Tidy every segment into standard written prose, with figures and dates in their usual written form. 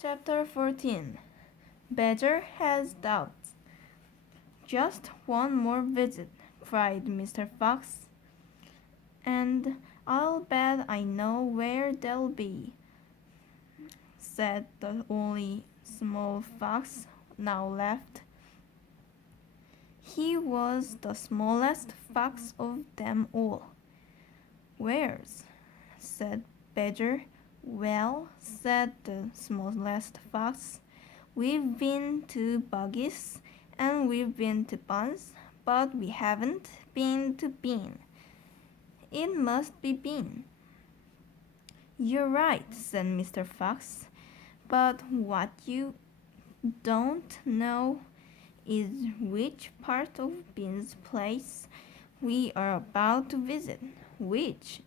Chapter 14. Badger has doubts. Just one more visit, cried Mr. Fox, and I'll bet I know where they'll be, said the only small fox now left. He was the smallest fox of them all. Where's? Said Badger. Well, said the smallest fox, we've been to Buggy's and we've been to Bun's, but we haven't been to Bean. It must be Bean. You're right, said Mr. Fox, but what you don't know is which part of Bean's place we are about to visit. Which?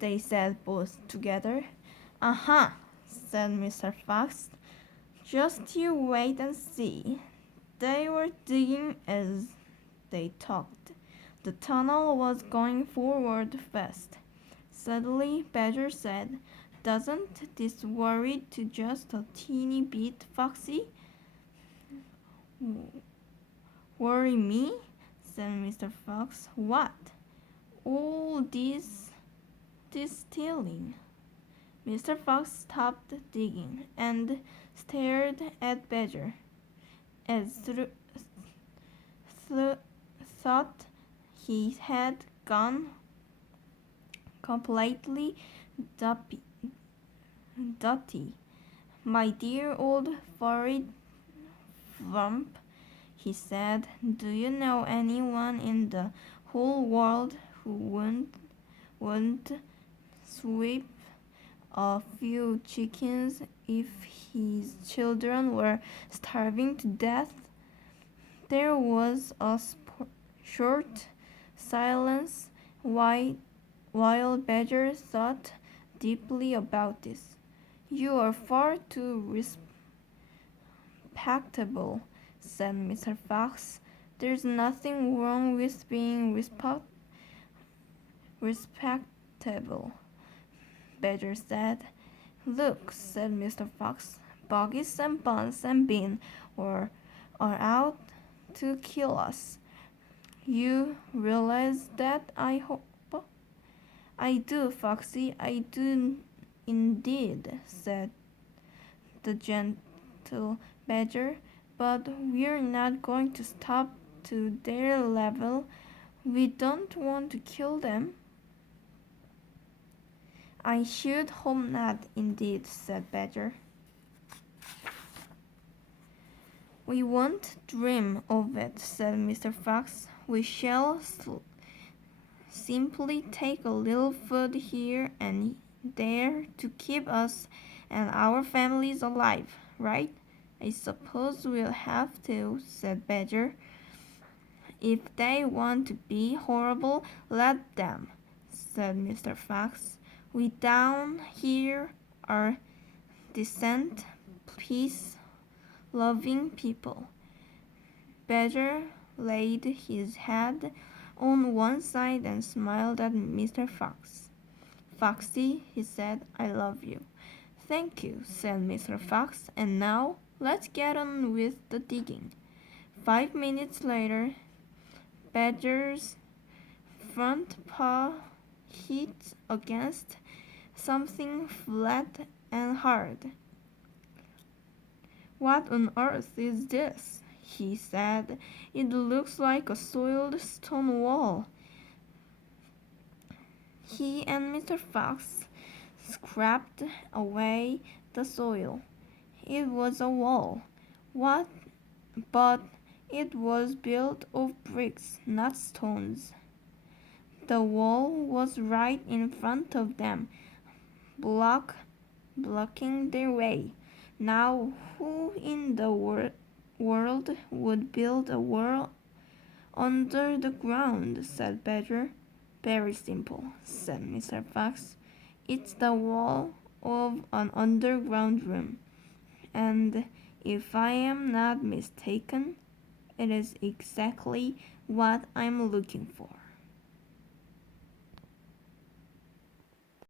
They said both together. Uh-huh, said Mr. Fox. Just you wait and see. They were digging as they talked. The tunnel was going forward fast. Suddenly Badger said, "Doesn't this worry to just a teeny bit, Foxy?" "Worry me?" said Mr. Fox. "What?" "All this stealing." Mr. Fox stopped digging and stared at Badger, as thought he had gone completely dotty. "My dear old furry frump," he said, "do you know anyone in the whole world who wouldn't sweep a few chickens if his children were starving to death?" There was a short silence while Badger thought deeply about this. "You are far too respectable," said Mr. Fox. "There's nothing wrong with being respectable," Badger said. "Look," said Mr. Fox, "Buggies and Buns and Bean are out to kill us. You realize that, I hope?" "I do, Foxy, I do indeed," said the gentle Badger, "but we're not going to stop to their level. We don't want to kill them." "I should hope not, indeed," said Badger. "We won't dream of it," said Mr. Fox. "We shall simply take a little food here and there to keep us and our families alive, right?" "I suppose we'll have to," said Badger. "If they want to be horrible, let them," said Mr. Fox. "We down here are decent, peace-loving people." Badger laid his head on one side and smiled at Mr. Fox. "Foxy," he said, "I love you." "Thank you," said Mr. Fox, "and now let's get on with the digging." 5 minutes later, Badger's front paw hit against something flat and hard. "What on earth is this?" he said. "It looks like a soiled stone wall." He and Mr. Fox scraped away the soil. It was a wall. But it was built of bricks, not stones. The wall was right in front of them, blocking their way. "Now, who in the world would build a wall under the ground?" said Badger. "Very simple," said Mr. Fox. "It's the wall of an underground room, and if I am not mistaken, it is exactly what I'm looking for."